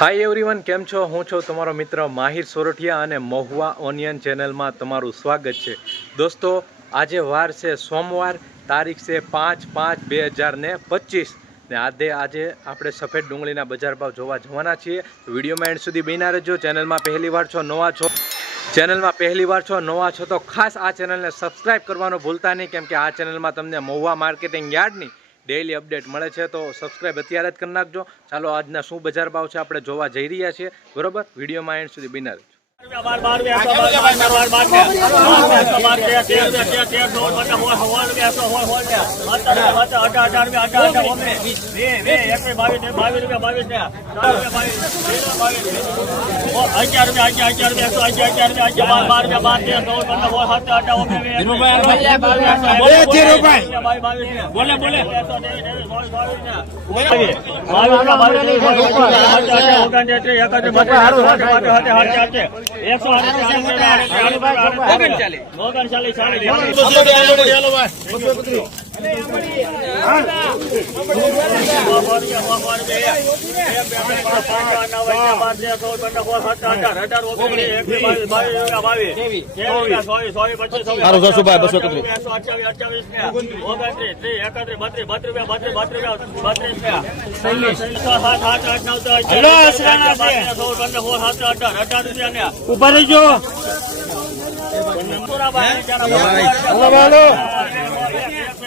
Hi everyone કેમ છો? હું છું તમારો મિત્ર માહિર સોરઠિયા અને મહુવા ઓનિયન ચેનલમાં તમારું સ્વાગત છે. દોસ્તો, આજે વાર છે સોમવાર, તારીખ છે પાંચ પાંચ બે હજાર ને પચીસ. ને આજે આજે આપણે સફેદ ડુંગળીના બજાર ભાવ જોવા જવાના છીએ. વિડીયોમાં એન્ડ સુધી બીના રહેજો. ચેનલમાં પહેલી વાર છો, નવા છો, ચેનલમાં પહેલી વાર છો, નવા છો, તો ખાસ આ ચેનલને સબસ્ક્રાઈબ કરવાનું ભૂલતા નહીં, કેમ કે આ ચેનલમાં તમને મહુવા માર્કેટિંગ યાર્ડની ડેઈલી અપડેટ મળે છે, તો સબસ્ક્રાઈબ અત્યારે જ કરી નાખજો. ચાલો, આજના શું બજાર ભાવ છે, આપણે જોવા જઈ રહ્યા છીએ. બરોબર? વિડીયોમાં એન્ડ સુધી બિના બોલે બોલે બે સો ત્રેવીસ, ત્રેવીસ, એકસો ઓગણચાલીસ, સારું, જશુભાઈ, બસો એકત્રીસ. ઉપર રહીજો સારું છે ભાઈ એકસો ત્રણ ચાર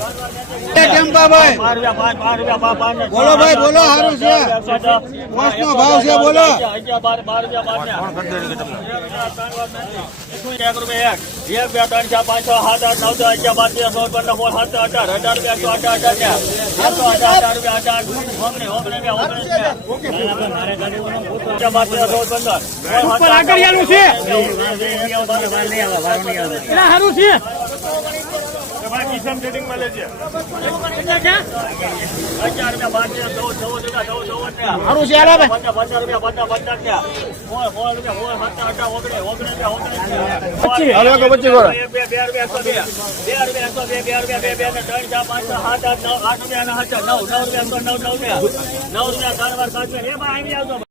ની સો પાંચ પાંચ પાંચ ને બોલો ભાઈ, બોલો, સારું છે. મસ્તનો ભાવ છે, બોલો. એક રૂપિયા એક એક બે ત્રણ ચાર પાંચ છ સાત આઠ નવ દસ અગિયાર બાર તેર સોળ પંદર સોળ સત્તર અઢાર અઢાર રૂપિયા એકસો અઢાર અઢાર ને સાતસો અઢાર અઢાર રૂપિયા અઢાર ઓગણીસ ઓગણીસ બે ઓગણીસ બાર તેર સોળ પંદર ઉપર આગળ છે સારું છે અગિયાર રૂપિયા બાર તેર ચૌદ ચૌદ રૂપિયા ચૌદ ચૌદ સારું છે પચાસ રૂપિયા પચાસ પચાસ ને સોળ સોળ રૂપિયા સોળ સત્તર અઢાર ઓગણીસ ઓગણીસ રૂપિયા ઓગણીસ બે બે રૂપિયા એકસો બે. બે રૂપિયા એકસો બે બે રૂપિયા બે બે ને ત્રણ ચાર પાંચ છ સાત આઠ નવ આઠ રૂપિયા ને સાત નવ નવ રૂપિયા નવ નવ રૂપિયા. નવ રૂપિયા ત્રણ વાર સાત રૂપિયા એ ભાઈ આવી આવજો.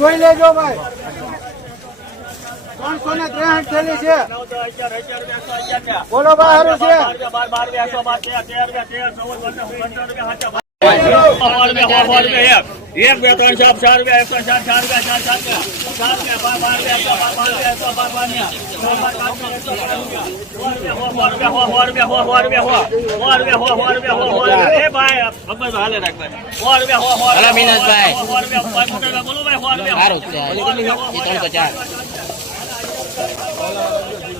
જોઈ લેજો ભાઈ ત્રણસો ને ત્રેસઠ થેલી છે બોલો સારું છે એક બે ત્રણ ચાર ચાર રૂપિયા એકસો ચાર ચાર રૂપિયા ચાર ચાર રૂપિયા ચાર રૂપિયા બાર બાર રૂપિયા બાર રૂપિયા એકસો બાર બાર ને ચાર બાર ચાર રૂપિયા એકસો બાર રૂપિયા સો રૂપિયા સો રૂપિયા સો રૂપિયા સો રૂપિયા સો રૂપિયા સો રૂપિયા સો રૂપિયા એ ભાઈ ભગવાન હાલે રાખ ભાઈ સો રૂપિયા સો સો હાલો, મિનસભાઈ. સો રૂપિયા પાંચ રૂપિયા બોલો ભાઈ સો રૂપિયા સારું છે એ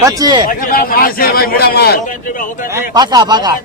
પચીસ. પાકા પાકા